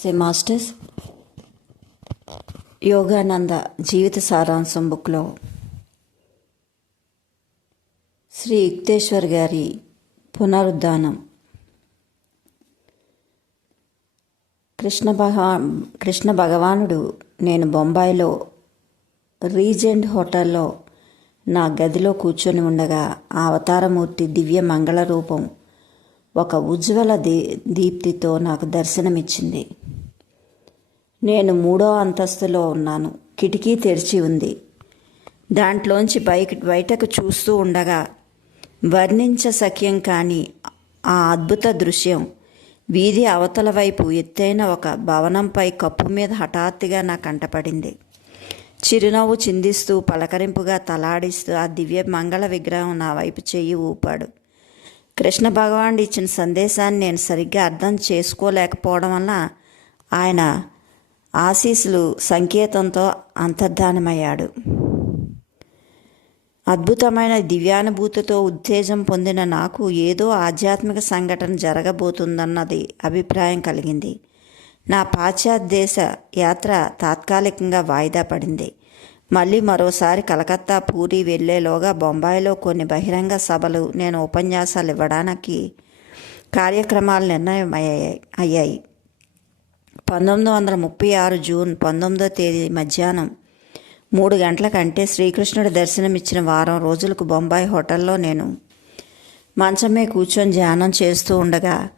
నమస్తే మాస్టర్స్ యోగానంద జీవిత సారాంశం బుక్లో శ్రీ యుక్తేశ్వర్ గారి పునరుద్ధానం కృష్ణ భగవా కృష్ణ భగవానుడు నేను బొంబాయిలో రీజెంట్ హోటల్లో నా గదిలో కూర్చొని ఉండగా ఆ అవతారమూర్తి దివ్య మంగళ రూపం ఒక ఉజ్వల దీ దీప్తితో నాకు దర్శనమిచ్చింది. నేను మూడో అంతస్తులో ఉన్నాను. కిటికీ తెరిచి ఉంది. దాంట్లోంచి బయట బయటకు చూస్తూ ఉండగా వర్ణించ సఖ్యం కాని ఆ అద్భుత దృశ్యం. వీధి అవతల వైపు ఎత్తైన ఒక భవనంపై కప్పు మీద హఠాత్తుగా నా కంటపడింది చిరునవ్వు చిందిస్తూ పలకరింపుగా తలాడిస్తూ ఆ దివ్య మంగళ విగ్రహం నా వైపు చెయ్యి ఊపాడు. కృష్ణ భగవానుడు ఇచ్చిన సందేశాన్ని నేను సరిగ్గా అర్థం చేసుకోలేకపోవడం వల్ల ఆయన ఆశీస్సులు సంకేతంతో అంతర్ధానమయ్యాడు. అద్భుతమైన దివ్యానుభూతితో ఉత్తేజం పొందిన నాకు ఏదో ఆధ్యాత్మిక సంఘటన జరగబోతుందన్నది అభిప్రాయం కలిగింది. నా పాశ్చాత్య దేశ యాత్ర తాత్కాలికంగా వాయిదా పడింది. మళ్ళీ మరోసారి కలకత్తా పూరి వెళ్ళేలోగా బొంబాయిలో కొన్ని బహిరంగ సభలు నేను ఉపన్యాసాలు ఇవ్వడానికి కార్యక్రమాలు నిర్ణయం అయ్యాయి అయ్యాయి పంతొమ్మిది వందల ముప్పై ఆరు జూన్ పంతొమ్మిదో తేదీ మధ్యాహ్నం మూడు గంటల కంటే శ్రీకృష్ణుడు దర్శనమిచ్చిన వారం రోజులకు బొంబాయి హోటల్లో నేను మంచమే కూర్చొని ధ్యానం చేస్తూ ఉండగా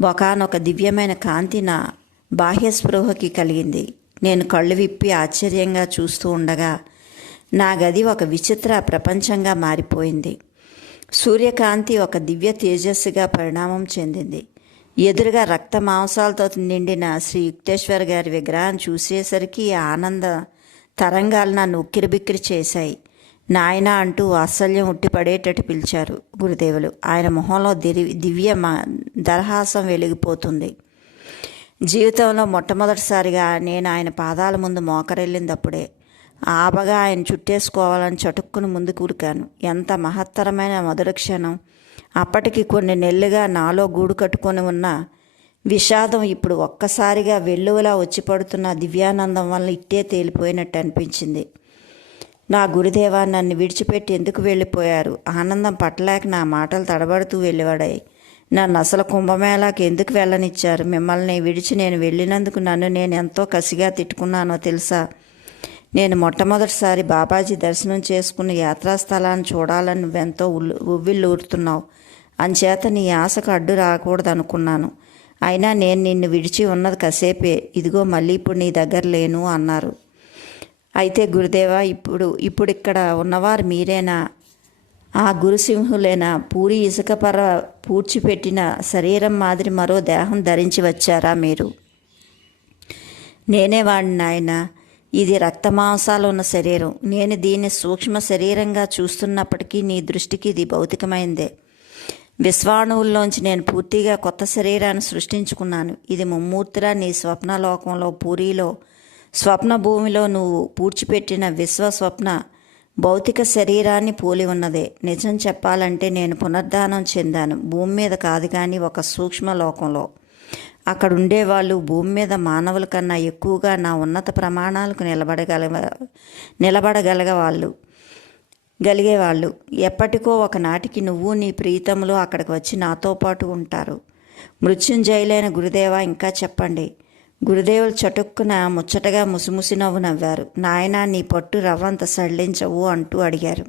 ఒకనొక దివ్యమైన కాంతి నా బాహ్య స్పృహకి కలిగింది. నేను కళ్ళు విప్పి ఆశ్చర్యంగా చూస్తూ ఉండగా నా గది ఒక విచిత్ర ప్రపంచంగా మారిపోయింది. సూర్యకాంతి ఒక దివ్య తేజస్సుగా పరిణామం చెందింది. ఎదురుగా రక్త మాంసాలతో నిండిన శ్రీ యుక్తేశ్వర్ గారి విగ్రహాన్ని చూసేసరికి ఆనంద తరంగాలు నన్ను ఉక్కిరిబిక్కిరి చేశాయి. నాయన అంటూ వాత్సల్యం ఉట్టిపడేటట్టు పిలిచారు గురుదేవులు. ఆయన మొహంలో దిరి దివ్య మ- దరహాసం వెలిగిపోతుంది. జీవితంలో మొట్టమొదటిసారిగా నేను ఆయన పాదాల ముందు మోకరెళ్ళింది ఆపగా ఆబగా ఆయన చుట్టేసుకోవాలని చటుక్కుని ముందు కూరికాను ఎంత మహత్తరమైన మధుర క్షణం. అప్పటికి కొన్ని నెలలుగా నాలో గూడు కట్టుకొని ఉన్న విషాదం ఇప్పుడు ఒక్కసారిగా వెల్లువలా వచ్చి పడుతున్న దివ్యానందం వల్ల ఇట్టే తేలిపోయినట్టు అనిపించింది. నా గురుదేవా నన్ను విడిచిపెట్టి ఎందుకు వెళ్ళిపోయారు? ఆనందం పట్టలేక నా మాటలు తడబడుతూ వెళ్ళివాడాయి నన్ను అసలు కుంభమేళాకి ఎందుకు వెళ్ళనిచ్చారు? మిమ్మల్ని విడిచి నేను వెళ్ళినందుకు నన్ను నేను ఎంతో కసిగా తిట్టుకున్నానో తెలుసా? నేను మొట్టమొదటిసారి బాబాజీ దర్శనం చేసుకున్న యాత్రాస్థలాన్ని చూడాలని నువ్వెంతో ఉల్లు ఉవ్విల్లూరుతున్నావు అంచేత నీ ఆశకు అడ్డు రాకూడదు అనుకున్నాను అయినా నేను నిన్ను విడిచి ఉన్నది కాసేపే. ఇదిగో మళ్ళీ ఇప్పుడు నీ దగ్గర లేను అన్నారు. అయితే గురుదేవా ఇప్పుడు ఇప్పుడు ఇక్కడ ఉన్నవారు మీరేనా? ఆ గురుసింహులేనా? పూరి ఇసుక పర్ర పూడ్చిపెట్టిన శరీరం మాదిరి మరో దేహం ధరించి వచ్చారా మీరు? నేనే వాడిని నాయన. ఇది రక్తమాంసాలు ఉన్న శరీరం. నేను దీన్ని సూక్ష్మ శరీరంగా చూస్తున్నప్పటికీ నీ దృష్టికి ఇది భౌతికమైందే. విశ్వాణువుల్లోంచి నేను పూర్తిగా కొత్త శరీరాన్ని సృష్టించుకున్నాను. ఇది ముమ్మూర్తిరా నీ స్వప్నలోకంలో పూరిలో స్వప్న భూమిలో నువ్వు పూడ్చిపెట్టిన విశ్వ స్వప్న భౌతిక శరీరాన్ని పోలి ఉన్నదే. నిజం చెప్పాలంటే నేను పునర్ధానం చెందాను. భూమి మీద కాదు కానీ ఒక సూక్ష్మ లోకంలో. అక్కడ ఉండేవాళ్ళు భూమి మీద మానవుల కన్నా ఎక్కువగా నా ఉన్నత ప్రమాణాలకు నిలబడగల నిలబడగలగ వాళ్ళు. గలిగేవాళ్ళు. ఎప్పటికో ఒకనాటికి నువ్వు నీ ప్రీతములు అక్కడికి వచ్చి నాతో పాటు ఉంటారు. మృత్యుంజయులైన గురుదేవ ఇంకా చెప్పండి. గురుదేవులు చటుక్కున ముచ్చటగా ముసిముసి నవ్వు నవ్వారు. నాయనా నీ పట్టు రవ్వంత సడలించవు అంటూ అడిగారు.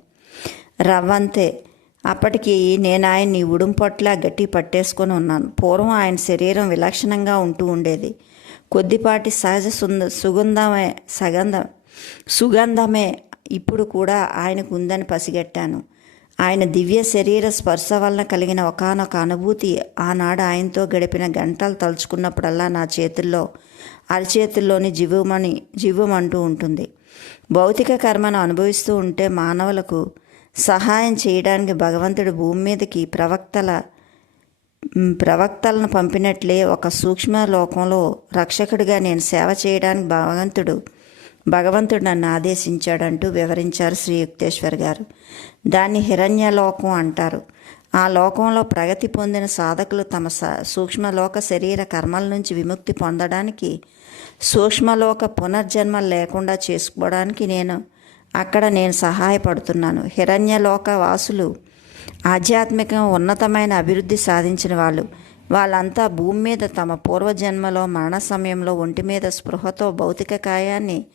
రవ్వంతే. అప్పటికి నేను ఆయన నీ ఉడుం పట్ల గట్టి పట్టేసుకొని ఉన్నాను. పూర్వం ఆయన శరీరం విలక్షణంగా ఉంటూ ఉండేది. కొద్దిపాటి సహజ సుంద సుగంధమే సగంధం సుగంధమే ఇప్పుడు కూడా ఆయనకు ఉందని పసిగట్టాను. ఆయన దివ్య శరీర స్పర్శ వలన కలిగిన ఒకానొక అనుభూతి ఆనాడు ఆయనతో గడిపిన గంటలు తలుచుకున్నప్పుడల్లా నా చేతుల్లో అరచేతుల్లోని జీవమని జీవమంటూ ఉంటుంది. భౌతిక కర్మను అనుభవిస్తూ ఉంటే మానవులకు సహాయం చేయడానికి భగవంతుడు భూమి మీదకి ప్రవక్తల ప్రవక్తలను పంపినట్లే ఒక సూక్ష్మ లోకంలో రక్షకుడిగా నేను సేవ చేయడానికి భగవంతుడు భగవంతుడు నన్ను ఆదేశించాడంటూ వివరించారు శ్రీ యుక్తేశ్వర్ గారు. దాన్ని హిరణ్యలోకం అంటారు. ఆ లోకంలో ప్రగతి పొందిన సాధకులు తమ స సూక్ష్మలోక శరీర కర్మల నుంచి విముక్తి పొందడానికి సూక్ష్మలోక పునర్జన్మ లేకుండా చేసుకోవడానికి నేను అక్కడ నేను సహాయపడుతున్నాను. హిరణ్యలోక వాసులు ఆధ్యాత్మికం ఉన్నతమైన అభివృద్ధి సాధించిన వాళ్ళు. వాళ్ళంతా భూమి మీద తమ పూర్వజన్మలో మరణ సమయంలో ఒంటి మీద స్పృహతో భౌతిక కాయాన్ని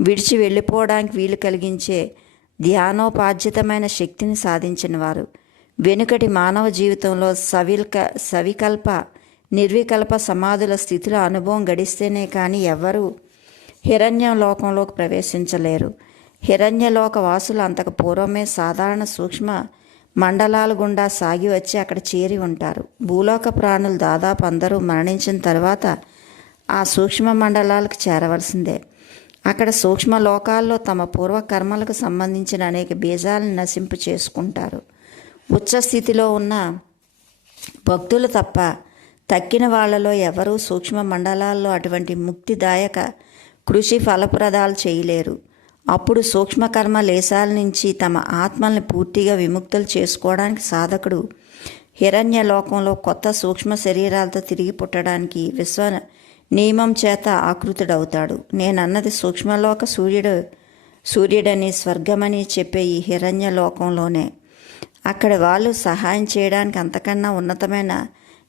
విడిచి వెళ్ళిపోవడానికి వీలు కలిగించే ధ్యానోపార్జితమైన శక్తిని సాధించిన వారు వెనుకటి మానవ జీవితంలో సవిల్క సవికల్ప నిర్వికల్ప సమాధుల స్థితిలో అనుభవం గడిస్తేనే కానీ ఎవ్వరూ హిరణ్య లోకంలోకి ప్రవేశించలేరు. హిరణ్యలోక వాసులు అంతకు పూర్వమే సాధారణ సూక్ష్మ మండలాల గుండా సాగి వచ్చి అక్కడ చేరి ఉంటారు. భూలోక ప్రాణులు దాదాపు అందరూ మరణించిన తర్వాత ఆ సూక్ష్మ మండలాలకు చేరవలసిందే. అక్కడ సూక్ష్మ లోకాల్లో తమ పూర్వ కర్మలకు సంబంధించిన అనేక బీజాలను నశింపు చేసుకుంటారు. ఉచ్చస్థితిలో ఉన్న భక్తులు తప్ప తక్కిన వాళ్ళలో ఎవరూ సూక్ష్మ మండలాల్లో అటువంటి ముక్తిదాయక కృషి ఫలప్రదాలు చేయలేరు. అప్పుడు సూక్ష్మకర్మ లేశాల నుంచి తమ ఆత్మల్ని పూర్తిగా విముక్తులు చేసుకోవడానికి సాధకుడు హిరణ్య లోకంలో కొత్త సూక్ష్మ శరీరాలతో తిరిగి పుట్టడానికి విశ్వ నియమం చేత ఆకృతుడవుతాడు. నేనన్నది సూక్ష్మలోక సూర్యుడు సూర్యుడని స్వర్గమని చెప్పే ఈ హిరణ్య లోకంలోనే. అక్కడ వాళ్ళు సహాయం చేయడానికి అంతకన్నా ఉన్నతమైన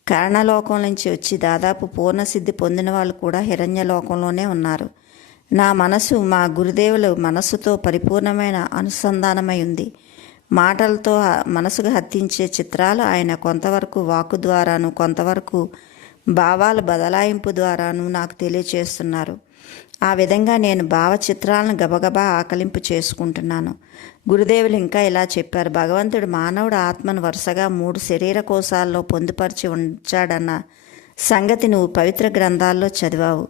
కారణలోకం నుంచి వచ్చి దాదాపు పూర్ణసిద్ధి పొందిన వాళ్ళు కూడా హిరణ్య లోకంలోనే ఉన్నారు. నా మనసు మా గురుదేవులు మనస్సుతో పరిపూర్ణమైన అనుసంధానమై ఉంది. మాటలతో మనసుకు హత్తించే చిత్రాలు ఆయన కొంతవరకు వాక్కు ద్వారాను కొంతవరకు భావాల బదలాయింపు ద్వారాను నాకు తెలియచేస్తున్నారు. ఆ విధంగా నేను భావ చిత్రాలను గబగబా ఆకలింపు చేసుకుంటున్నాను. గురుదేవులు ఇంకా ఇలా చెప్పారు. భగవంతుడు మానవుడు ఆత్మను వరుసగా మూడు శరీర కోశాల్లో పొందుపరిచి ఉంచాడన్న సంగతి నువ్వు పవిత్ర గ్రంథాల్లో చదివావు.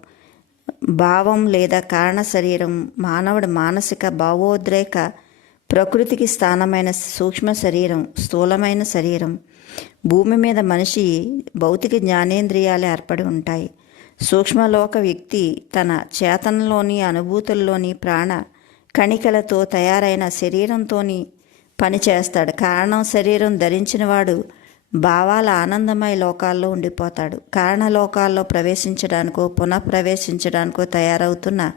భావం లేదా కారణ శరీరం మానవుడి మానసిక భావోద్రేక ప్రకృతికి స్థానమైన సూక్ష్మ శరీరం స్థూలమైన శరీరం భూమి మీద మనిషి భౌతిక జ్ఞానేంద్రియాలే ఏర్పడి ఉంటాయి. సూక్ష్మలోక వ్యక్తి తన చేతనలోని అనుభూతుల్లోని ప్రాణ కణికలతో తయారైన శరీరంతోని పనిచేస్తాడు కారణం శరీరం ధరించినవాడు భావాల ఆనందమయ లోకాల్లో ఉండిపోతాడు. కారణలోకాల్లో ప్రవేశించడానికో పునః ప్రవేశించడానికో తయారవుతున్న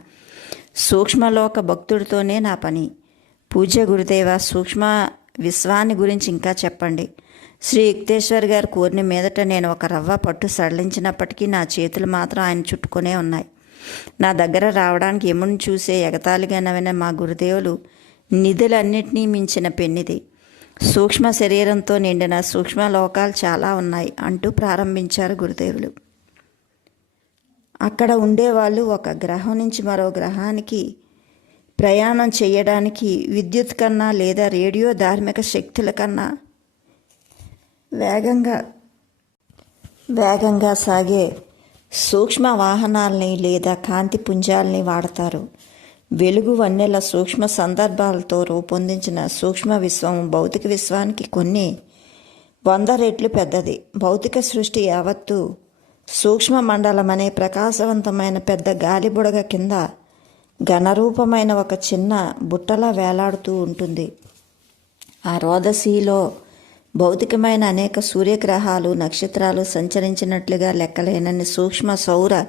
సూక్ష్మలోక భక్తుడితోనే నా పని. పూజ్య గురుదేవ సూక్ష్మ విశ్వాన్ని గురించి ఇంకా చెప్పండి. శ్రీ యుక్తేశ్వర్ గారు కోరిన మీదట నేను ఒక రవ్వ పట్టు సడలించినప్పటికీ నా చేతులు మాత్రం ఆయన చుట్టుకునే ఉన్నాయి. నా దగ్గర రావడానికి యముని చూసే ఎగతాళిగా నవ్విన మా గురుదేవులు నిధులన్నిటినీ మించిన పెన్నిది. సూక్ష్మ శరీరంతో నిండిన సూక్ష్మ లోకాలు చాలా ఉన్నాయి అంటూ ప్రారంభించారు గురుదేవులు. అక్కడ ఉండేవాళ్ళు ఒక గ్రహం నుంచి మరో గ్రహానికి ప్రయాణం చేయడానికి విద్యుత్ కన్నా లేదా రేడియో ధార్మిక శక్తుల కన్నా వేగంగా వేగంగా సాగే సూక్ష్మ వాహనాల్ని లేదా కాంతి పుంజాల్ని వాడతారు. వెలుగు వన్నెల సూక్ష్మ సందర్భాలతో రూపొందించిన సూక్ష్మ విశ్వం భౌతిక విశ్వానికి కొన్ని వంద రెట్లు పెద్దది. భౌతిక సృష్టి యావత్తు సూక్ష్మ మండలం అనే ప్రకాశవంతమైన పెద్ద గాలిబుడగ కింద ఘనరూపమైన ఒక చిన్న బుట్టలా వేలాడుతూ ఉంటుంది. ఆ రోదసీలో భౌతికమైన అనేక సూర్యగ్రహాలు నక్షత్రాలు సంచరించినట్లుగా లెక్కలేనన్ని సూక్ష్మ సౌర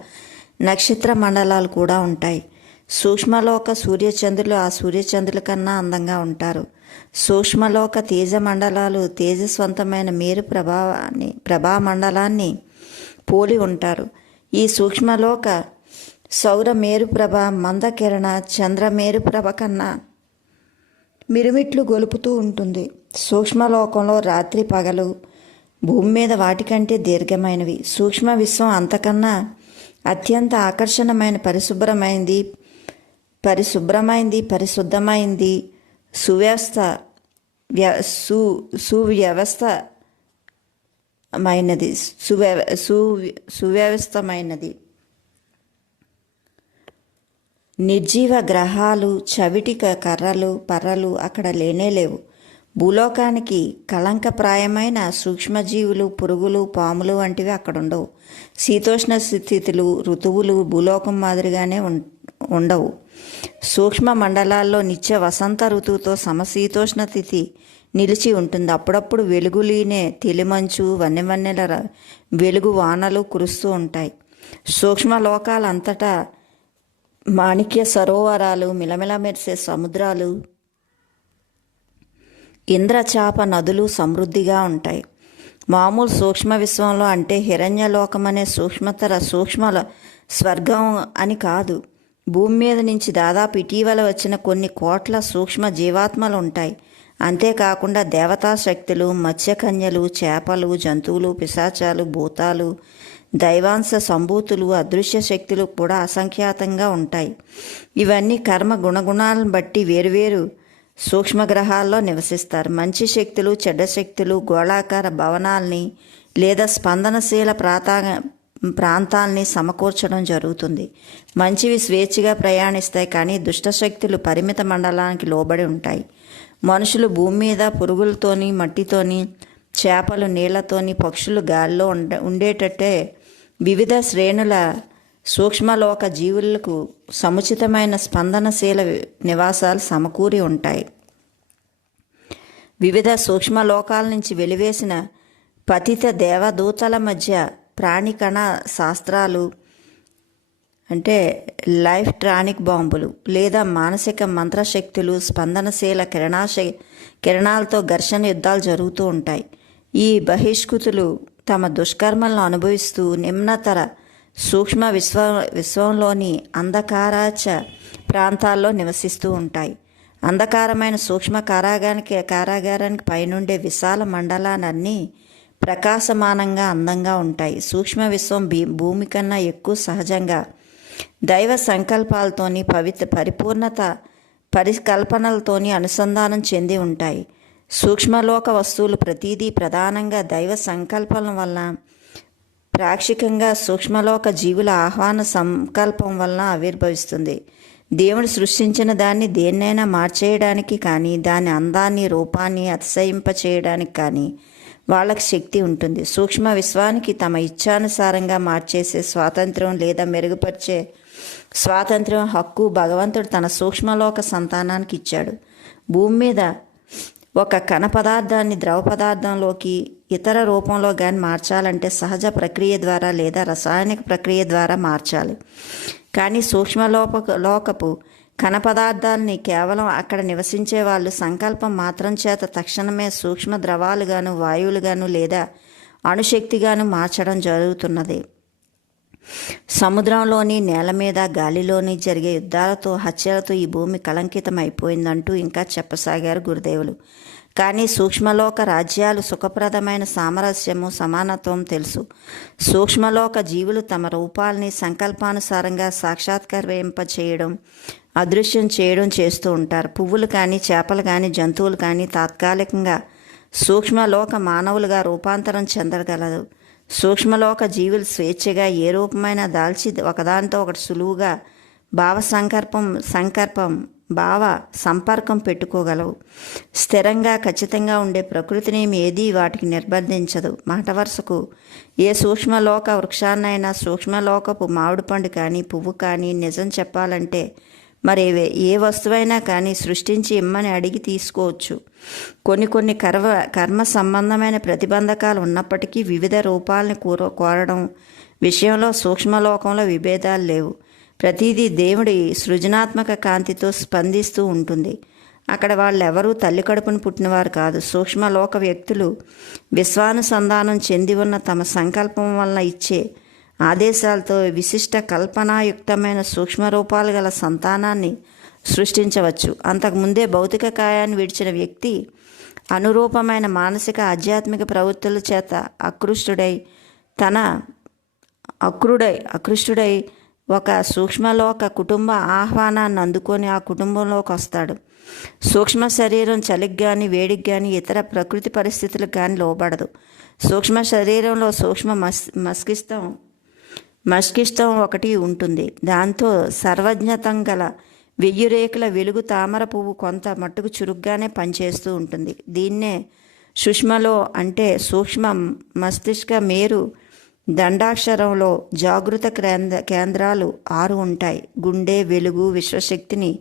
నక్షత్ర మండలాలు కూడా ఉంటాయి. సూక్ష్మలోక సూర్యచంద్రులు ఆ సూర్యచంద్రుల కన్నా అందంగా ఉంటారు. సూక్ష్మలోక తేజ మండలాలు తేజస్వంతమైన మేరు ప్రభావాన్ని ప్రభా మండలాన్ని పోలి ఉంటారు. ఈ సూక్ష్మలోక సౌర మేరుప్రభ మందకిరణ చంద్ర మేరుప్రభ కన్నా మిరుమిట్లు గొలుపుతూ ఉంటుంది. సూక్ష్మలోకంలో రాత్రి పగలు భూమి మీద వాటికంటే దీర్ఘమైనవి. సూక్ష్మ విశ్వం అంతకన్నా అత్యంత ఆకర్షణమైన పరిశుభ్రమైంది పరిశుభ్రమైంది పరిశుద్ధమైంది సువ్యవస్థ వ్య సు సువ్యవస్థమైనది సువ్యవ సు సువ్యవస్థమైనది నిర్జీవ గ్రహాలు చవిటిక కర్రలు పర్రలు అక్కడ లేనే లేవు. భూలోకానికి కళంకప్రాయమైన సూక్ష్మజీవులు పురుగులు పాములు వంటివి అక్కడ ఉండవు శీతోష్ణ స్థితులు ఋతువులు భూలోకం మాదిరిగానే ఉండవు. సూక్ష్మ మండలాల్లో నిత్య వసంత ఋతువుతో సమశీతోష్ణ స్థితి నిలిచి ఉంటుంది. అప్పుడప్పుడు వెలుగులీనే తెలిమంచు వన్నెవన్నెల వెలుగు వానలు కురుస్తూ ఉంటాయి. సూక్ష్మ లోకాలంతటా మాణిక్య సరోవరాలు మిలమిల మెరిసే సముద్రాలు. ఇంద్రచాప నదులు సమృద్ధిగా ఉంటాయి. మామూలు సూక్ష్మ విశ్వంలో అంటే హిరణ్యలోకం అనే సూక్ష్మతర సూక్ష్మల స్వర్గం అని కాదు. భూమి మీద నుంచి దాదాపు ఇటీవల వచ్చిన కొన్ని కోట్ల సూక్ష్మ జీవాత్మలు ఉంటాయి. అంతేకాకుండా దేవతా శక్తులు మత్స్యకన్యలు చేపలు జంతువులు పిశాచాలు భూతాలు దైవాంశ సంభూతులు అదృశ్య శక్తులు కూడా అసంఖ్యాతంగా ఉంటాయి. ఇవన్నీ కర్మ గుణగుణాలను బట్టి వేరువేరు సూక్ష్మగ్రహాల్లో నివసిస్తారు. మంచి శక్తులు చెడ్డ శక్తులు గోళాకార భవనాల్ని లేదా స్పందనశీల ప్రాతా ప్రాంతాల్ని సమకూర్చడం జరుగుతుంది. మంచివి స్వేచ్ఛగా ప్రయాణిస్తాయి కానీ దుష్టశక్తులు పరిమిత మండలానికి లోబడి ఉంటాయి. మనుషులు భూమి మీద పురుగులతోని మట్టితోని చేపలు నీళ్ళతోని పక్షులు గాల్లో ఉండ ఉండేటట్టే వివిధ శ్రేణుల సూక్ష్మలోక జీవులకు సముచితమైన స్పందనశీల నివాసాలు సమకూరి ఉంటాయి. వివిధ సూక్ష్మలోకాల నుంచి వెలివేసిన పతిత దేవదూతల మధ్య ప్రాణికణ శాస్త్రాలు అంటే లైఫ్ ట్రానిక్ బాంబులు లేదా మానసిక మంత్రశక్తులు స్పందనశీల కిరణాశ కిరణాలతో ఘర్షణ యుద్ధాలు జరుగుతూ ఉంటాయి. ఈ బహిష్కృతులు తమ దుష్కర్మలను అనుభవిస్తూ నిమ్నతర సూక్ష్మ విశ్వ విశ్వంలోని అంధకారాచ ప్రాంతాల్లో నివసిస్తూ ఉంటాయి. అంధకారమైన సూక్ష్మ కారాగానికి కారాగారానికి పైనుండే విశాల మండలాలన్నీ ప్రకాశమానంగా అందంగా ఉంటాయి. సూక్ష్మ విశ్వం భీ భూమి కన్నా ఎక్కువ సహజంగా దైవ సంకల్పాలతోని పవిత్ర పరిపూర్ణత పరికల్పనలతోని అనుసంధానం చెంది ఉంటాయి. సూక్ష్మలోక వస్తువులు ప్రతిదీ ప్రధానంగా దైవ సంకల్పం వలన ప్రాక్షికంగా సూక్ష్మలోక జీవుల ఆహ్వాన సంకల్పం వలన ఆవిర్భవిస్తుంది. దేవుడు సృష్టించిన దాన్ని దేన్నైనా మార్చేయడానికి కానీ దాని అందాన్ని రూపాన్ని అతిశయింప చేయడానికి కానీ వాళ్ళకి శక్తి ఉంటుంది. సూక్ష్మ విశ్వానికి తమ ఇచ్ఛానుసారంగా మార్చేసే స్వాతంత్రం లేదా మెరుగుపరిచే స్వాతంత్రం హక్కు భగవంతుడు తన సూక్ష్మలోక సంతానానికి ఇచ్చాడు. భూమి మీద ఒక కణ పదార్థాన్ని ద్రవ పదార్థంలోకి ఇతర రూపంలో కానీ మార్చాలంటే సహజ ప్రక్రియ ద్వారా లేదా రసాయనిక ప్రక్రియ ద్వారా మార్చాలి. కానీ సూక్ష్మలోప లోకపు కణ పదార్థాలని కేవలం అక్కడ నివసించే వాళ్ళు సంకల్పం మాత్రం చేత తక్షణమే సూక్ష్మ ద్రవాలుగాను వాయువులుగాను లేదా అణుశక్తిగాను మార్చడం జరుగుతున్నది. సముద్రంలోని నేల మీద గాలిలోని జరిగే యుద్ధాలతో హత్యలతో ఈ భూమి కలంకితమైపోయిందంటూ అయిపోయిందంటూ ఇంకా చెప్పసాగారు గురుదేవులు. కానీ సూక్ష్మలోక రాజ్యాలు సుఖప్రదమైన సామరస్యము సమానత్వం తెలుసు. సూక్ష్మలోక జీవులు తమ రూపాల్ని సంకల్పానుసారంగా సాక్షాత్కరింప చేయడం అదృశ్యం చేయడం చేస్తూ ఉంటారు. పువ్వులు కానీ చేపలు కానీ జంతువులు కానీ తాత్కాలికంగా సూక్ష్మలోక మానవులుగా రూపాంతరం చెందగలదు. సూక్ష్మలోక జీవులు స్వేచ్ఛగా ఏ రూపమైనా దాల్చి ఒకదానితో ఒకటి సులువుగా భావ సంకల్పం సంకల్పం భావ సంపర్కం పెట్టుకోగలవు. స్థిరంగా ఖచ్చితంగా ఉండే ప్రకృతిని ఏదీ వాటికి నిర్బంధించదు. మాట వరుసకు ఏ సూక్ష్మలోక వృక్షాన్నైనా సూక్ష్మలోకపు మామిడి పండు కానీ పువ్వు కానీ నిజం చెప్పాలంటే మరి ఏ- వస్తువైనా కానీ సృష్టించి ఇమ్మని అడిగి తీసుకోవచ్చు. కొన్ని కొన్ని కర్మ కర్మ సంబంధమైన ప్రతిబంధకాలు ఉన్నప్పటికీ వివిధ రూపాలని కూర కోరడం విషయంలో సూక్ష్మలోకంలో విభేదాలు లేవు. ప్రతిదీ దేవుడి సృజనాత్మక కాంతితో స్పందిస్తూ ఉంటుంది. అక్కడ వాళ్ళెవరూ తల్లి కడుపును పుట్టినవారు కాదు. సూక్ష్మలోక వ్యక్తులు విశ్వానుసంధానం చెంది ఉన్న తమ సంకల్పం వలన ఇచ్చే ఆదేశాలతో విశిష్ట కల్పనాయుక్తమైన సూక్ష్మ రూపాలు గల సంతానాన్ని సృష్టించవచ్చు. అంతకుముందే భౌతిక కాయాన్ని విడిచిన వ్యక్తి అనురూపమైన మానసిక ఆధ్యాత్మిక ప్రవృత్తుల చేత అకృష్టుడై తన అక్రుడై అకృష్టుడై ఒక సూక్ష్మలోక కుటుంబ ఆహ్వానాన్ని అందుకొని ఆ కుటుంబంలోకి వస్తాడు. సూక్ష్మ శరీరం చలికి కానీ వేడికి కానీ ఇతర ప్రకృతి పరిస్థితులకు కానీ లోబడదు. సూక్ష్మ శరీరంలో సూక్ష్మ మస్ మస్కిష్టం మస్కిష్టం ఒకటి ఉంటుంది. దాంతో సర్వజ్ఞతం గల వెయ్యి రేకుల వెలుగు తామర పువ్వు కొంత మట్టుకు చురుగ్గానే పనిచేస్తూ ఉంటుంది. దీన్నే సుష్మలో అంటే సూక్ష్మ మస్తిష్క మేరు దండాక్షరంలో జాగృత కేంద్ర కేంద్రాలు ఆరు ఉంటాయి. గుండె వెలుగు విశ్వశక్తిని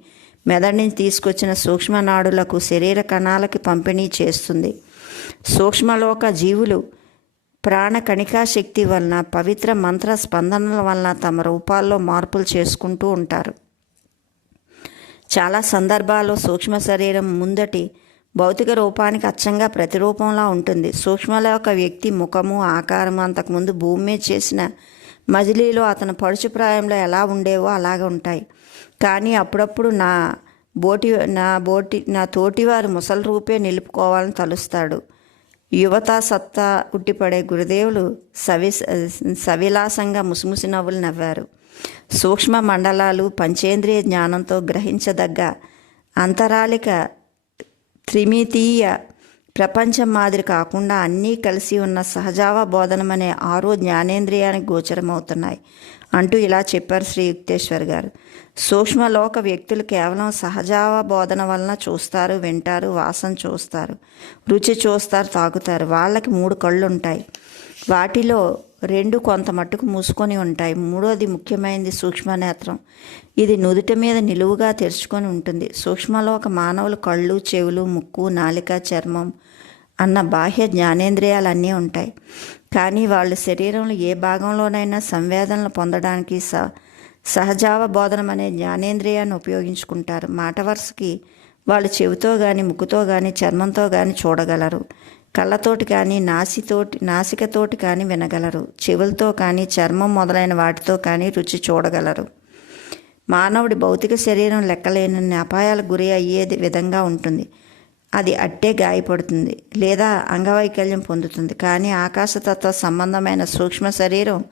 మెదడు నుంచి తీసుకొచ్చిన సూక్ష్మ నాడులకు శరీర కణాలకి పంపిణీ చేస్తుంది. సూక్ష్మలోక జీవులు ప్రాణ కణికా శక్తి వలన పవిత్ర మంత్ర స్పందనల వలన తమ రూపాల్లో మార్పులు చేసుకుంటూ ఉంటారు. చాలా సందర్భాల్లో సూక్ష్మ శరీరం ముందటి భౌతిక రూపానికి అచ్చంగా ప్రతిరూపంలా ఉంటుంది. సూక్ష్మలో ఒక వ్యక్తి ముఖము ఆకారం అంతకుముందు భూమి మీద చేసిన మజిలీలో అతను పడుచు ప్రాయంలో ఎలా ఉండేవో అలాగే ఉంటాయి. కానీ అప్పుడప్పుడు నా బోటి నా బోటి నా తోటివారు ముసలి రూపే నిలుపుకోవాలని తలుస్తాడు. యువత సత్తా ఉట్టిపడే గురుదేవులు సవి సవిలాసంగా ముసిముసి నవ్వులు నవ్వారు. సూక్ష్మ మండలాలు పంచేంద్రియ జ్ఞానంతో గ్రహించదగ్గ అంతరాలిక త్రిమితీయ ప్రపంచం మాదిరి కాకుండా అన్నీ కలిసి ఉన్న సహజావ బోధనమనే ఆరో జ్ఞానేంద్రియానికి గోచరమవుతున్నాయి. అంటూ ఇలా చెప్పారు శ్రీ యుక్తేశ్వర్ గారు. సూక్ష్మలోక వ్యక్తులు కేవలం సహజావ బోధన వలన చూస్తారు వింటారు వాసన చూస్తారు రుచి చూస్తారు తాగుతారు. వాళ్ళకి మూడు కళ్ళు ఉంటాయి వాటిలో రెండు కొంత మట్టుకు మూసుకొని ఉంటాయి. మూడోది ముఖ్యమైనది సూక్ష్మనేత్రం. ఇది నుదుటి మీద నిలువుగా తెరుచుకొని ఉంటుంది. సూక్ష్మలోక మానవుల కళ్ళు చెవులు ముక్కు నాలిక చర్మం అన్న బాహ్య జ్ఞానేంద్రియాలన్నీ ఉంటాయి. కానీ వాళ్ళ శరీరంలో ఏ భాగంలోనైనా సంవేదనలు పొందడానికి స సహజావ బోధనమనే అనే జ్ఞానేంద్రియాన్ని ఉపయోగించుకుంటారు. మాట వరుసకి వాళ్ళు చెవితో కానీ ముక్కుతో కానీ చర్మంతో కానీ చూడగలరు. కళ్ళతోటి కానీ నాసితోటి నాసికతోటి కానీ వినగలరు. చెవులతో కానీ చర్మం మొదలైన వాటితో కానీ రుచి చూడగలరు. మానవుడి భౌతిక శరీరం లెక్కలేనన్ని అపాయాలకు గురి అయ్యేది విధంగా ఉంటుంది. అది అట్టే గాయపడుతుంది లేదా అంగవైకల్యం పొందుతుంది. కానీ ఆకాశతత్వ సంబంధమైన సూక్ష్మ శరీరం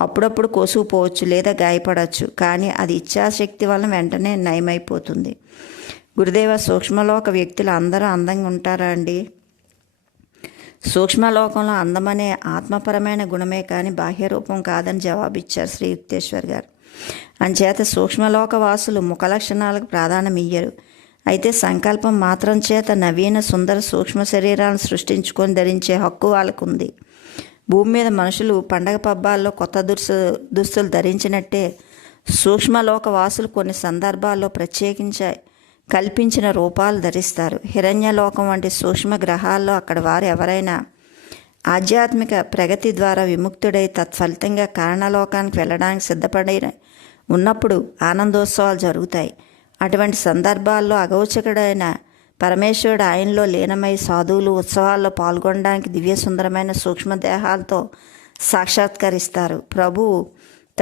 అప్పుడప్పుడు కోసుకుపోవచ్చు లేదా గాయపడవచ్చు కానీ అది ఇచ్ఛాశక్తి వలన వెంటనే నయమైపోతుంది. గురుదేవ సూక్ష్మలోక వ్యక్తులు అందరూ అందంగా ఉంటారా అండి? సూక్ష్మలోకంలో అందమనే ఆత్మపరమైన గుణమే కానీ బాహ్య రూపం కాదని జవాబిచ్చారు శ్రీ యుక్తేశ్వర్ గారు. అంచేత సూక్ష్మలోక వాసులు ముఖ లక్షణాలకు ప్రాధాన్యం ఇయ్యరు. అయితే సంకల్పం మాత్రం చేత నవీన సుందర సూక్ష్మ శరీరాలను సృష్టించుకొని ధరించే హక్కు వాళ్ళకుంది. భూమి మీద మనుషులు పండగ పబ్బాల్లో కొత్త దుస్తు దుస్తులు ధరించినట్టే సూక్ష్మలోక వాసులు కొన్ని సందర్భాల్లో ప్రత్యేకించ కల్పించిన రూపాలు ధరిస్తారు. హిరణ్యలోకం వంటి సూక్ష్మ గ్రహాల్లో అక్కడ వారు ఎవరైనా ఆధ్యాత్మిక ప్రగతి ద్వారా విముక్తుడై తత్ఫలితంగా కారణలోకానికి వెళ్ళడానికి సిద్ధపడి ఉన్నప్పుడు ఆనందోత్సవాలు జరుగుతాయి. అటువంటి సందర్భాల్లో అగౌచకుడైన పరమేశ్వరుడు ఆయనలో లీనమై సాధువులు ఉత్సవాల్లో పాల్గొనడానికి దివ్య సుందరమైన సూక్ష్మదేహాలతో సాక్షాత్కరిస్తారు. ప్రభువు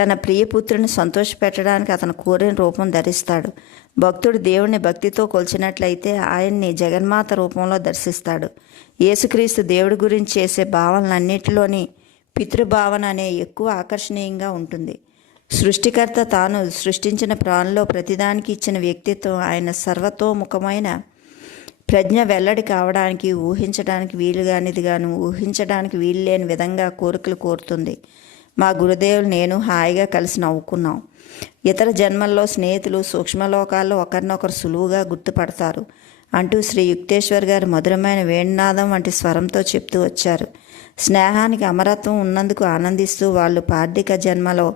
తన ప్రియపుత్రుని సంతోషపెట్టడానికి అతను కోరిన రూపం ధరిస్తాడు. భక్తుడు దేవుని భక్తితో కొలిచినట్లయితే ఆయన్ని జగన్మాత రూపంలో దర్శిస్తాడు. యేసుక్రీస్తు దేవుడి గురించి చేసే భావనలన్నిటిలోని పితృభావన అనే ఎక్కువ ఆకర్షణీయంగా ఉంటుంది. సృష్టికర్త తాను సృష్టించిన ప్రాణంలో ప్రతిదానికి ఇచ్చిన వ్యక్తిత్వం ఆయన సర్వతోముఖమైన ప్రజ్ఞ వెల్లడి కావడానికి ఊహించడానికి వీలుగానిదిగాను ఊహించడానికి వీలు లేని విధంగా కోరికలు కోరుతుంది. మా గురుదేవులు నేను హాయిగా కలిసి నవ్వుకున్నాం. ఇతర జన్మల్లో స్నేహితులు సూక్ష్మలోకాల్లో ఒకరినొకరు సులువుగా గుర్తుపడతారు అంటూ శ్రీ యుక్తేశ్వర్ గారు మధురమైన వేణునాదం వంటి స్వరంతో చెప్తూ వచ్చారు. స్నేహానికి అమరత్వం ఉన్నందుకు ఆనందిస్తూ వాళ్ళు పార్థిక జన్మలో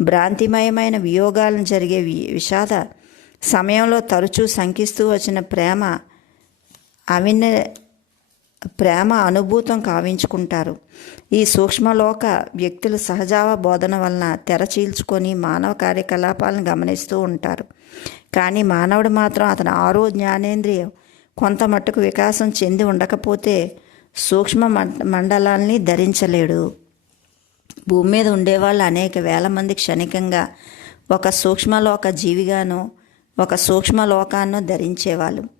భ్రాంతిమయమైన వియోగాలను జరిగే వి- విషాద సమయంలో తరచూ శంకిస్తూ వచ్చిన ప్రేమ అవిన ప్రేమ అనుభూతం కావించుకుంటారు. ఈ సూక్ష్మలోక వ్యక్తులు సహజావ బోధన వలన తెరచీల్చుకొని మానవ కార్యకలాపాలను గమనిస్తూ ఉంటారు. కానీ మానవుడు మాత్రం అతని ఆరో జ్ఞానేంద్రియం కొంత మట్టుకు వికాసం చెంది ఉండకపోతే సూక్ష్మ మండలాన్ని మండలాల్ని ధరించలేడు. భూమి మీద ఉండేవాళ్ళు అనేక వేల మంది క్షణికంగా ఒక సూక్ష్మలోక జీవిగానో ఒక సూక్ష్మలోకాన్నో ధరించేవాళ్ళు.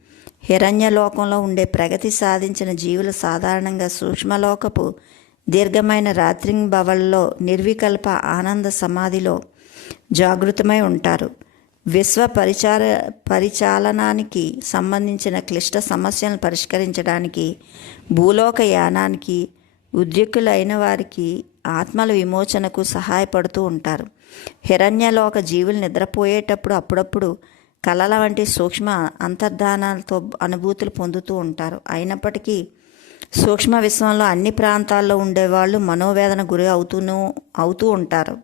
హిరణ్యలోకంలో ఉండే ప్రగతి సాధించిన జీవులు సాధారణంగా సూక్ష్మలోకపు దీర్ఘమైన రాత్రింబవల్లో నిర్వికల్ప ఆనంద సమాధిలో జాగృతమై ఉంటారు. విశ్వ పరిచార పరిచాలనానికి సంబంధించిన క్లిష్ట సమస్యలను పరిష్కరించడానికి భూలోక యానానికి ఉద్రిక్తులైన వారికి ఆత్మల విమోచనకు సహాయపడుతూ ఉంటారు. హిరణ్యలోక జీవులు నిద్రపోయేటప్పుడు అప్పుడప్పుడు కళల వంటి సూక్ష్మ అంతర్ధానాలతో అనుభూతులు పొందుతూ ఉంటారు. అయినప్పటికీ సూక్ష్మ విశ్వంలో అన్ని ప్రాంతాల్లో ఉండేవాళ్ళు మనోవేదన గురి అవుతూనూ అవుతూ ఉంటారు.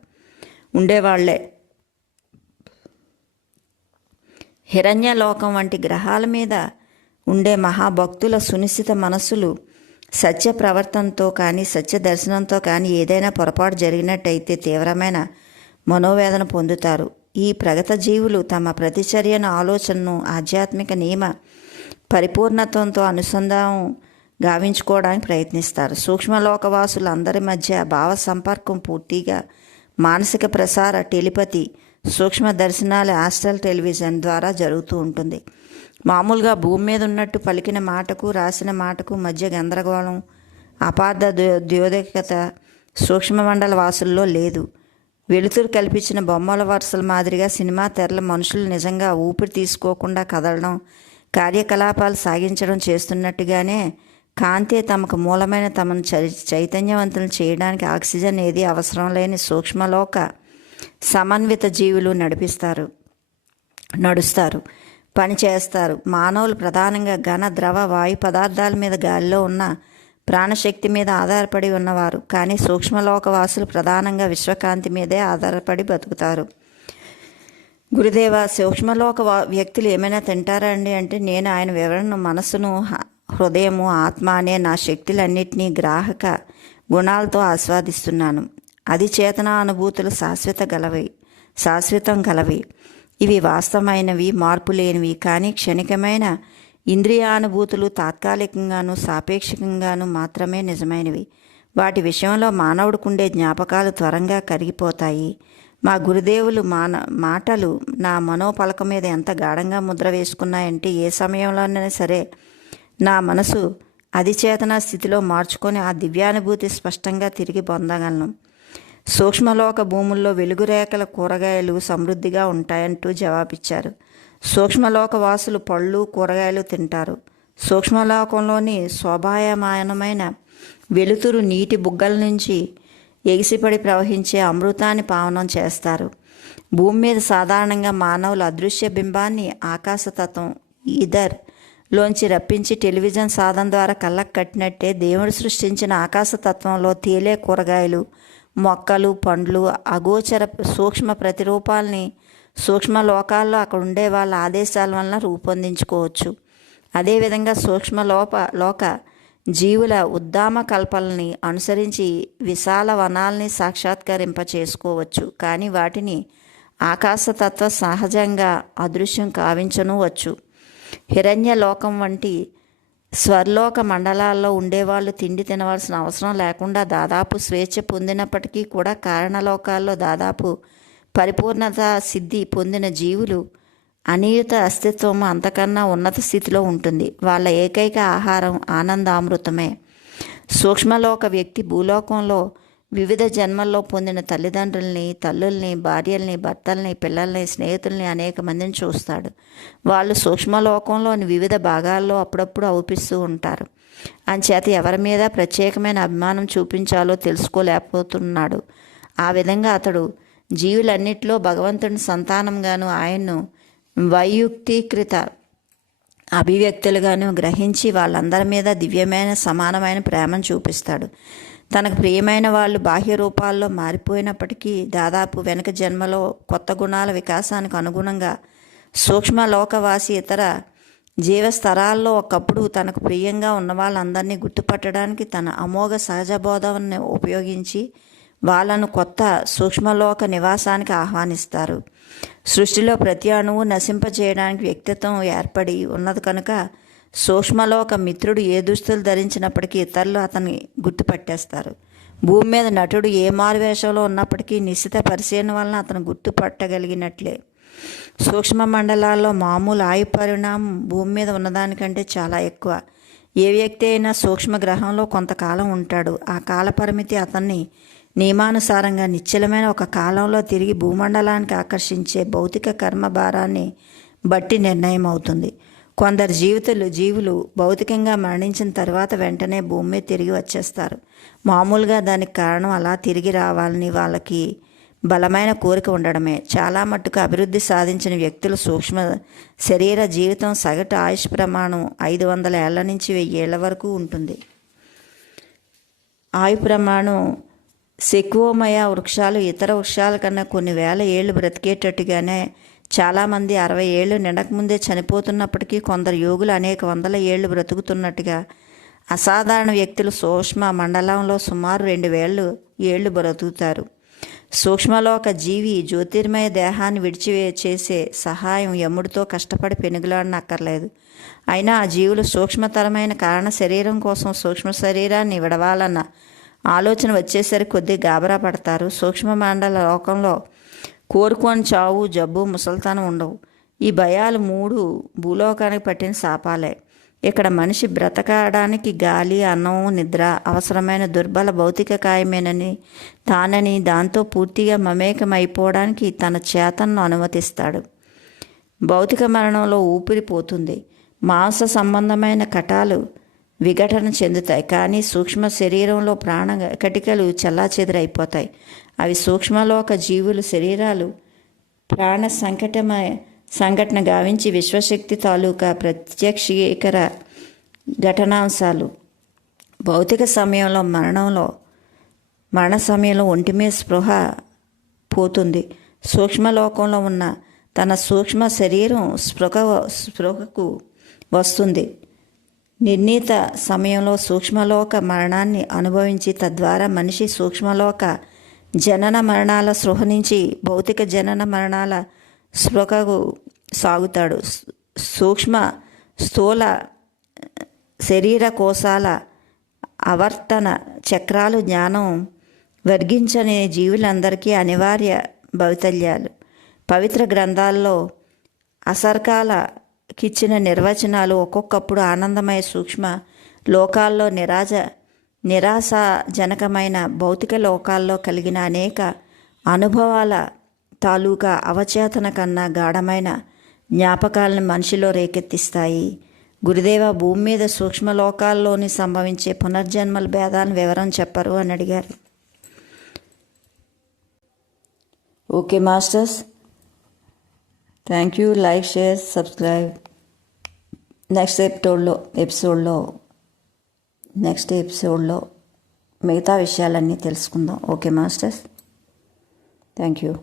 ఉండేవాళ్ళే. హిరణ్యలోకం వంటి గ్రహాల మీద ఉండే మహాభక్తుల సునిశ్చిత మనస్సులు సత్య ప్రవర్తనతో కానీ సత్య దర్శనంతో కానీ ఏదైనా పొరపాటు జరిగినట్టయితే తీవ్రమైన మనోవేదన పొందుతారు. ఈ ప్రగత జీవులు తమ ప్రతిచర్యను ఆలోచనను ఆధ్యాత్మిక నియమ పరిపూర్ణత్వంతో అనుసంధానం గావించుకోవడానికి ప్రయత్నిస్తారు. సూక్ష్మలోకవాసులు అందరి మధ్య భావ సంపర్కం పూర్తిగా మానసిక ప్రసార టెలిపతి సూక్ష్మ దర్శనాలు ఆస్ట్రల్ టెలివిజన్ ద్వారా జరుగుతూ ఉంటుంది. మామూలుగా భూమి మీద ఉన్నట్టు పలికిన మాటకు రాసిన మాటకు మధ్య గందరగోళం అపార్థ ద్యో ద్యోదకత సూక్ష్మమండల వాసుల్లో లేదు. వెలుతురు కల్పించిన బొమ్మల వరుసల మాదిరిగా సినిమా తెరల మనుషులు నిజంగా ఊపిరి తీసుకోకుండా కదలడం కార్యకలాపాలు సాగించడం చేస్తున్నట్టుగానే కాంతే తమకు మూలమైన తమను చై చైతన్యవంతులు చేయడానికి ఆక్సిజన్ ఏది అవసరం లేని సూక్ష్మలోక సమన్విత జీవులు నడిపిస్తారు నడుస్తారు పని చేస్తారు మానవులు ప్రధానంగా ఘన ద్రవ వాయు పదార్థాల మీద గాలిలో ఉన్న ప్రాణశక్తి మీద ఆధారపడి ఉన్నవారు కానీ సూక్ష్మలోకవాసులు ప్రధానంగా విశ్వకాంతి మీదే ఆధారపడి బతుకుతారు. గురుదేవ సూక్ష్మలోక వ్యక్తులు ఏమైనా తింటారా అండి అంటే నేను ఆయన వివరణను మనసును హ- హృదయము ఆత్మ అనే నా శక్తులన్నింటినీ గ్రాహక గుణాలతో ఆస్వాదిస్తున్నాను. అది చేతన అనుభూతులు శాశ్వత గలవి శాశ్వతం గలవి. ఇవి వాస్తవమైనవి మార్పు లేనివి కానీ క్షణికమైన ఇంద్రియానుభూతులు తాత్కాలికంగాను సాపేక్షికంగాను మాత్రమే నిజమైనవి. వాటి విషయంలో మానవుడికుండే జ్ఞాపకాలు త్వరగా కరిగిపోతాయి. మా గురుదేవులు మాన మాటలు నా మనోపలక మీద ఎంత గాఢంగా ముద్ర వేసుకున్నాయంటే ఏ సమయంలోనైనా సరే నా మనసు అధిచేతన స్థితిలో మార్చుకొని ఆ దివ్యానుభూతి స్పష్టంగా తిరిగి పొందగలను. సూక్ష్మలోక భూముల్లో వెలుగురేఖల కూరగాయలు సమృద్ధిగా ఉంటాయంటూ జవాబిచ్చారు. సూక్ష్మలోక వాసులు పళ్ళు కూరగాయలు తింటారు. సూక్ష్మలోకంలోని శోభాయమానమైన వెలుతురు నీటి బుగ్గల నుంచి ఎగిసిపడి ప్రవహించే అమృతాన్ని పావనం చేస్తారు. భూమి మీద సాధారణంగా మానవుల అదృశ్య బింబాన్ని ఆకాశతత్వం ఈధర్ లోంచి రప్పించి టెలివిజన్ సాధన ద్వారా కళ్ళకు కట్టినట్టే దేవుడు సృష్టించిన ఆకాశతత్వంలో తేలే కూరగాయలు మొక్కలు పండ్లు అగోచర సూక్ష్మ ప్రతిరూపాల్ని సూక్ష్మ లోకాల్లో అక్కడ ఉండే వాళ్ళ ఆదేశాల వలన రూపొందించుకోవచ్చు. అదేవిధంగా సూక్ష్మ లోప లోక జీవుల ఉద్దామ కల్పనల్ని అనుసరించి విశాల వనాల్ని సాక్షాత్కరింప చేసుకోవచ్చు కానీ వాటిని ఆకాశతత్వ సహజంగా అదృశ్యం కావించనువచ్చు. హిరణ్య లోకం వంటి స్వర్లోక మండలాల్లో ఉండేవాళ్ళు తిండి తినవలసిన అవసరం లేకుండా దాదాపు స్వేచ్ఛ పొందినప్పటికీ కూడా కారణలోకాల్లో దాదాపు పరిపూర్ణత సిద్ధి పొందిన జీవులు అనియుత అస్తిత్వం అంతకన్నా ఉన్నత స్థితిలో ఉంటుంది. వాళ్ళ ఏకైక ఆహారం ఆనందామృతమే. సూక్ష్మలోక వ్యక్తి భూలోకంలో వివిధ జన్మల్లో పొందిన తల్లిదండ్రుల్ని తల్లుల్ని భార్యల్ని భర్తల్ని పిల్లల్ని స్నేహితుల్ని అనేక మందిని చూస్తాడు. వాళ్ళు సూక్ష్మలోకంలోని వివిధ భాగాల్లో అప్పుడప్పుడు అవుపిస్తూ ఉంటారు. అంచేత ఎవరి మీద ప్రత్యేకమైన అభిమానం చూపించాలో తెలుసుకోలేకపోతున్నాడు. ఆ విధంగా అతడు జీవులన్నిటిలో భగవంతుని సంతానంగాను ఆయన్ను వైయుక్తీకృత అభివ్యక్తులుగాను గ్రహించి వాళ్ళందరి మీద దివ్యమైన సమానమైన ప్రేమను చూపిస్తాడు. తనకు ప్రియమైన వాళ్ళు బాహ్య రూపాల్లో మారిపోయినప్పటికీ దాదాపు వెనక జన్మలో కొత్త గుణాల వికాసానికి అనుగుణంగా సూక్ష్మ లోకవాసి ఇతర జీవస్తరాల్లో ఒకప్పుడు తనకు ప్రియంగా ఉన్న వాళ్ళందరినీ గుర్తుపట్టడానికి తన అమోఘ సహజ బోధనని ఉపయోగించి వాళ్ళను కొత్త సూక్ష్మలోక నివాసానికి ఆహ్వానిస్తారు. సృష్టిలో ప్రతి అణువు నశింపజేయడానికి వ్యక్తిత్వం ఏర్పడి ఉన్నది కనుక సూక్ష్మలోక మిత్రుడు ఏ దుస్తులు ధరించినప్పటికీ ఇతరులు అతన్ని గుర్తుపట్టేస్తారు. భూమి మీద నటుడు ఏ మారువేషంలో ఉన్నప్పటికీ నిశ్చిత పరిశీలన వలన అతను గుర్తుపట్టగలిగినట్లే. సూక్ష్మ మండలాల్లో మామూలు ఆయు పరిణామం భూమి మీద ఉన్నదానికంటే చాలా ఎక్కువ. ఏ వ్యక్తి అయినా సూక్ష్మ గ్రహంలో కొంతకాలం ఉంటాడు. ఆ కాల పరిమితి అతన్ని నియమానుసారంగా నిశ్చలమైన ఒక కాలంలో తిరిగి భూమండలానికి ఆకర్షించే భౌతిక కర్మ భారాన్ని బట్టి నిర్ణయం అవుతుంది కొందరు జీవితలు జీవులు భౌతికంగా మరణించిన తర్వాత వెంటనే భూమి మీద తిరిగి వచ్చేస్తారు. మామూలుగా దానికి కారణం అలా తిరిగి రావాలని వాళ్ళకి బలమైన కోరిక ఉండడమే. చాలా మట్టుకు అభివృద్ధి సాధించిన వ్యక్తుల సూక్ష్మ శరీర జీవితం సగటు ఆయుష్ ప్రమాణం ఐదు వందల ఏళ్ళ నుంచి వెయ్యేళ్ళ వరకు ఉంటుంది. ఆయు ప్రమాణం సెక్వోమయ వృక్షాలు ఇతర వృక్షాల కన్నా కొన్ని వేల ఏళ్ళు బ్రతికేటట్టుగానే చాలామంది అరవై ఏళ్ళు నిండకముందే చనిపోతున్నప్పటికీ కొందరు యోగులు అనేక వందల ఏళ్ళు బ్రతుకుతున్నట్టుగా అసాధారణ వ్యక్తులు సూక్ష్మ మండలంలో సుమారు రెండు వేళ్ళు ఏళ్ళు బ్రతుకుతారు. సూక్ష్మలోక జీవి జ్యోతిర్మయ దేహాన్ని విడిచి చేసే సహాయం యముడితో కష్టపడి పెనుగులాడనక్కర్లేదు అయినా ఆ జీవులు సూక్ష్మతరమైన కారణ శరీరం కోసం సూక్ష్మ శరీరాన్ని విడవాలన్న ఆలోచన వచ్చేసరికి కొద్దిగా గాబరా పడతారు. సూక్ష్మ మండల లోకంలో కోరుకొని చావు జబ్బు ముసల్తానం ఉండవు. ఈ భయాలు మూడు భూలోకానికి పట్టిన శాపాలే. ఇక్కడ మనిషి బ్రతకడానికి గాలి అన్నం నిద్ర అవసరమైన దుర్బల భౌతిక కాయమేనని తానని దాంతో పూర్తిగా మమేకమైపోవడానికి తన చేతనను అనుమతిస్తాడు. భౌతిక మరణంలో ఊపిరిపోతుంది మాంస సంబంధమైన కటాలు విఘటన చెందుతాయి. కానీ సూక్ష్మ శరీరంలో ప్రాణ కటికలు చెల్లాచెదురైపోతాయి. అవి సూక్ష్మలోక జీవులు శరీరాలు ప్రాణ సంకటమయ సంఘటన గావించి విశ్వశక్తి తాలూకా ప్రత్యక్షీకర ఘటనాంశాలు. భౌతిక సమయంలో మరణంలో మరణ సమయంలో ఒంటి మీద స్పృహ పోతుంది. సూక్ష్మలోకంలో ఉన్న తన సూక్ష్మ శరీరం స్పృహ స్పృహకు వస్తుంది. నిర్ణీత సమయంలో సూక్ష్మలోక మరణాన్ని అనుభవించి తద్వారా మనిషి సూక్ష్మలోక జనన మరణాల స్పృహ నుంచి భౌతిక జనన మరణాల స్పృహకు సాగుతాడు. సూక్ష్మ స్థూల శరీర కోశాల అవర్తన చక్రాలు జ్ఞానం వర్గించని జీవులందరికీ అనివార్య భవితల్యాలు. పవిత్ర గ్రంథాల్లో కిచ్చిన నిర్వచనాలు ఒక్కొక్కప్పుడు ఆనందమయ సూక్ష్మ లోకాల్లో నిరాజ నిరాశాజనకమైన భౌతిక లోకాల్లో కలిగిన అనేక అనుభవాల తాలూకా అవచేతన కన్నా గాఢమైన జ్ఞాపకాలను మనిషిలో రేకెత్తిస్తాయి. గురుదేవ భూమి మీద సూక్ష్మ లోకాల్లోని సంభవించే పునర్జన్మల భేదాలను వివరం చెప్పరు అని అడిగారు. Okay masters thank you like share subscribe next ఎపిసోడ్లో ఎపిసోడ్లో నెక్స్ట్ ఎపిసోడ్లో మిగతా విషయాలన్నీ తెలుసుకుందాం. Okay masters thank you